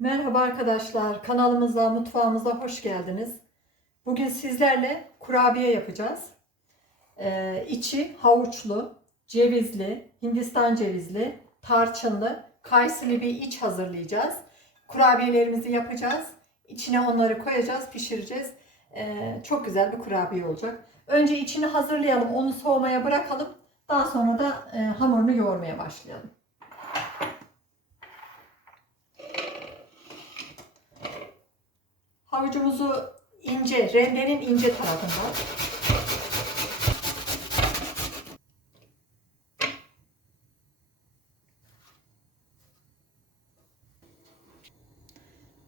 Merhaba arkadaşlar, kanalımıza, mutfağımıza hoş geldiniz. Bugün sizlerle kurabiye yapacağız. Ee, içi havuçlu, cevizli, hindistan cevizli, tarçınlı, kayısılı bir iç hazırlayacağız. Kurabiyelerimizi yapacağız. İçine onları koyacağız, pişireceğiz. Ee, çok güzel bir kurabiye olacak. Önce içini hazırlayalım, onu soğumaya bırakalım. Daha sonra da e, hamurunu yoğurmaya başlayalım. Havucumuzu ince, rendenin ince tarafından.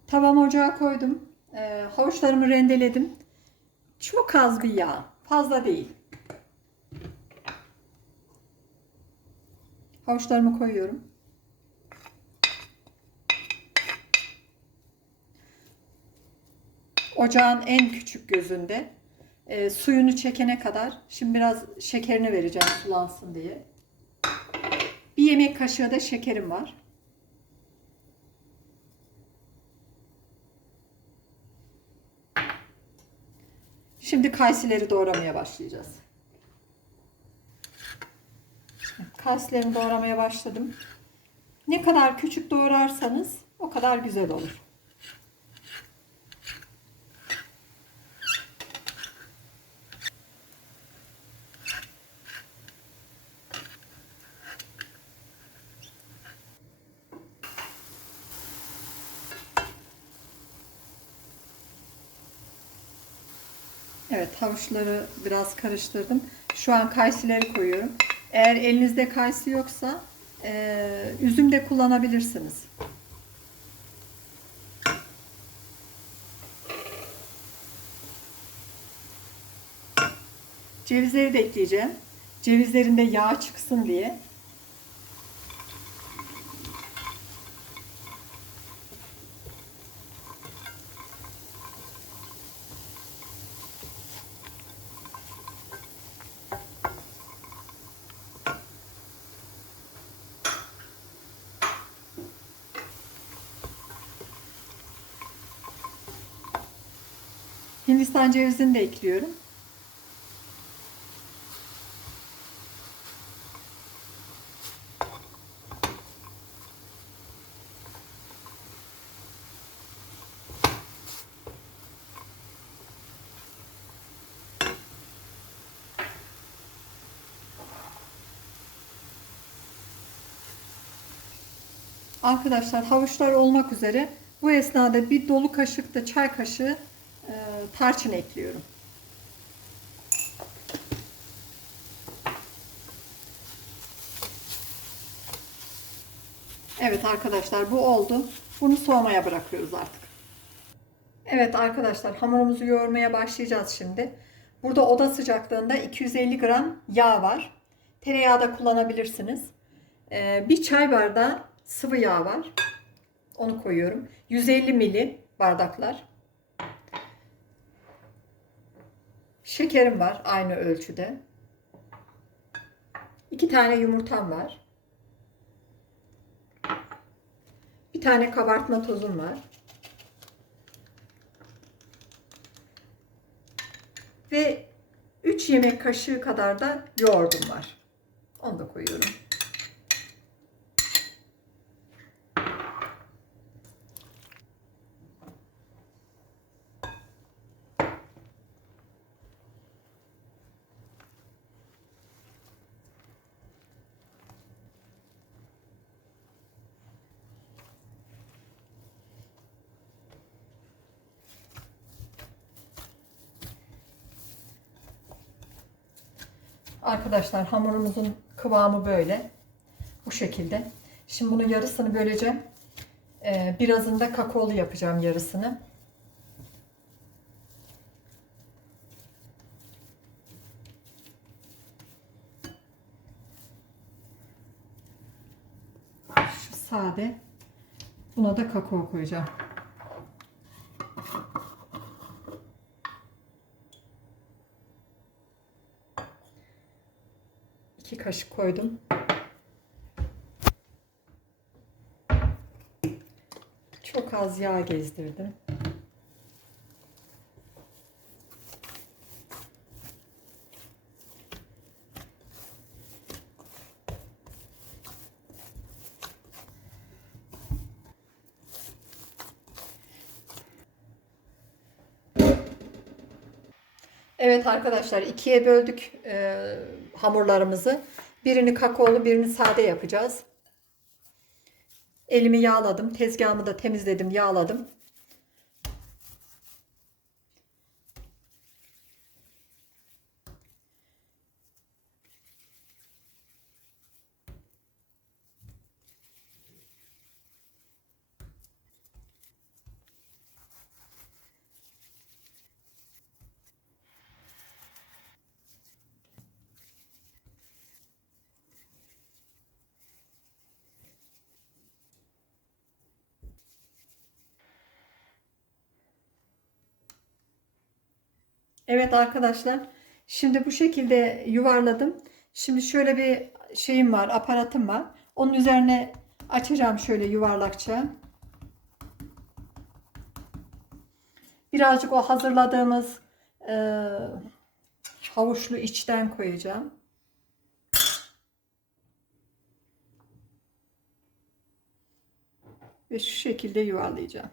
Tavam ocağa koydum. Ee, havuçlarımı rendeledim. Çok az bir yağ. Fazla değil. Havuçlarımı koyuyorum. Ocağın en küçük gözünde e, suyunu çekene kadar şimdi biraz şekerini vereceğim sulansın diye. Bir yemek kaşığı da şekerim var. Şimdi kaysileri doğramaya başlayacağız. Kaysilerimi doğramaya başladım. Ne kadar küçük doğrarsanız o kadar güzel olur. Evet havuçları biraz karıştırdım. Şu an kaysileri koyuyorum. Eğer elinizde kayısı yoksa e, üzüm de kullanabilirsiniz. Cevizleri de ekleyeceğim. Cevizlerinde yağ çıksın diye. Hindistan cevizini de ekliyorum. Arkadaşlar havuçlar olmak üzere bu esnada bir dolu kaşık da çay kaşığı tarçın ekliyorum. Evet arkadaşlar bu oldu. Bunu soğumaya bırakıyoruz artık. Evet arkadaşlar hamurumuzu yoğurmaya başlayacağız şimdi. Burada oda sıcaklığında 250 gram yağ var. Tereyağı da kullanabilirsiniz. Ee, bir çay bardağı sıvı yağ var. Onu koyuyorum. 150 mili bardaklar. Şekerim var aynı ölçüde. İki tane yumurtam var. Bir tane kabartma tozum var. Ve 3 yemek kaşığı kadar da yoğurdum var. Onu da koyuyorum. Arkadaşlar hamurumuzun kıvamı böyle. Bu şekilde. Şimdi bunun yarısını böleceğim. Ee, birazını da kakaolu yapacağım yarısını. Şu sade. Buna da kakao koyacağım. İki kaşık koydum. Çok az yağ gezdirdim. Evet arkadaşlar ikiye böldük e, hamurlarımızı. Birini kakaolu birini sade yapacağız. Elimi yağladım. Tezgahımı da temizledim, yağladım. Evet arkadaşlar. Şimdi bu şekilde yuvarladım. Şimdi şöyle bir şeyim var, aparatım var. Onun üzerine açacağım şöyle yuvarlakça. Birazcık o hazırladığımız e, havuçlu içten koyacağım. Ve şu şekilde yuvarlayacağım.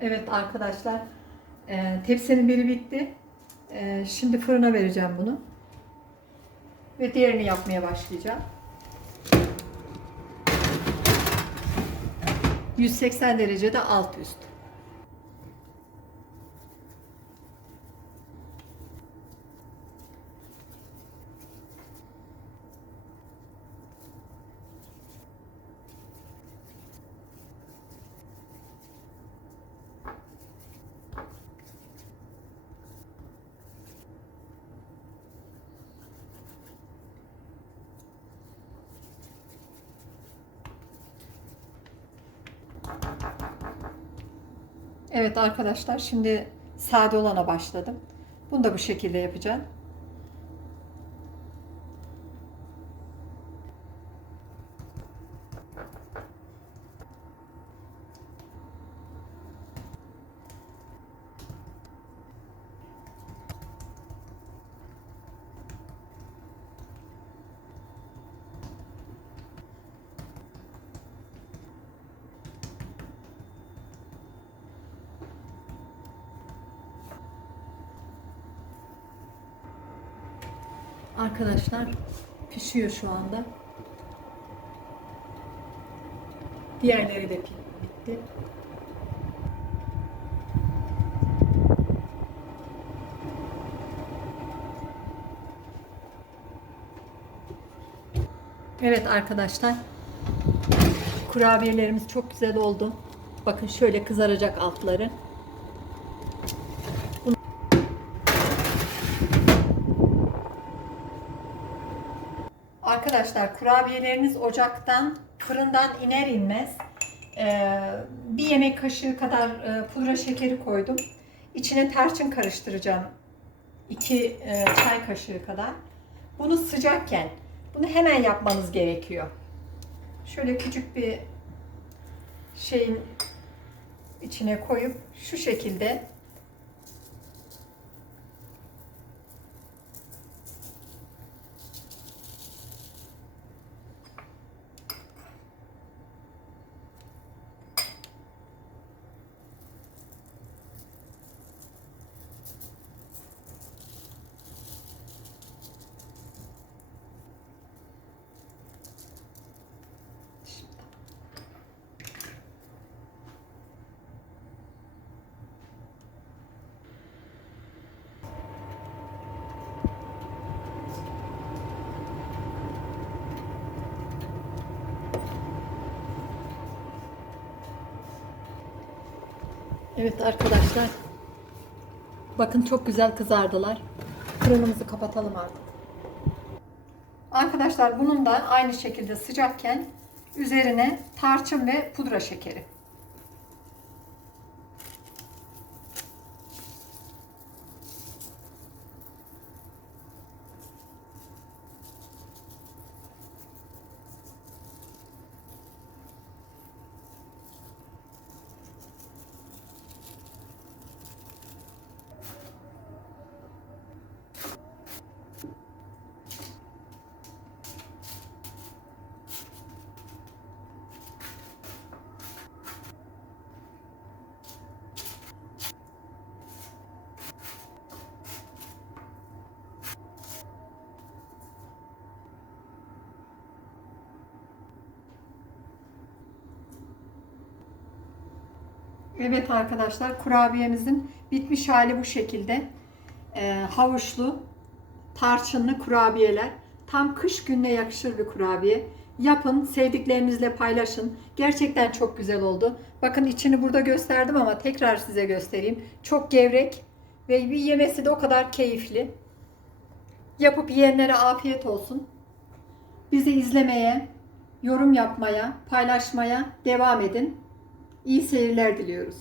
Evet arkadaşlar e, tepsinin biri bitti. E, şimdi fırına vereceğim bunu. Ve diğerini yapmaya başlayacağım. 180 derecede alt üst. Evet arkadaşlar şimdi sade olana başladım. Bunu da bu şekilde yapacağım. Arkadaşlar pişiyor şu anda. Diğerleri de bitti. Evet arkadaşlar. Kurabiyelerimiz çok güzel oldu. Bakın şöyle kızaracak altları. Arkadaşlar kurabiyeleriniz ocaktan, fırından iner inmez e, bir yemek kaşığı kadar e, pudra şekeri koydum. İçine tarçın karıştıracağım. 2 çay kaşığı kadar. Bunu sıcakken, bunu hemen yapmanız gerekiyor. Şöyle küçük bir şeyin içine koyup şu şekilde Evet arkadaşlar. Bakın çok güzel kızardılar. Fırınımızı kapatalım artık. Arkadaşlar bunun da aynı şekilde sıcakken üzerine tarçın ve pudra şekeri. Evet arkadaşlar kurabiyemizin bitmiş hali bu şekilde. Ee, havuçlu, tarçınlı kurabiyeler. Tam kış gününe yakışır bir kurabiye. Yapın, sevdiklerinizle paylaşın. Gerçekten çok güzel oldu. Bakın içini burada gösterdim ama tekrar size göstereyim. Çok gevrek ve bir yemesi de o kadar keyifli. Yapıp yiyenlere afiyet olsun. Bizi izlemeye, yorum yapmaya, paylaşmaya devam edin. İyi seyirler diliyoruz.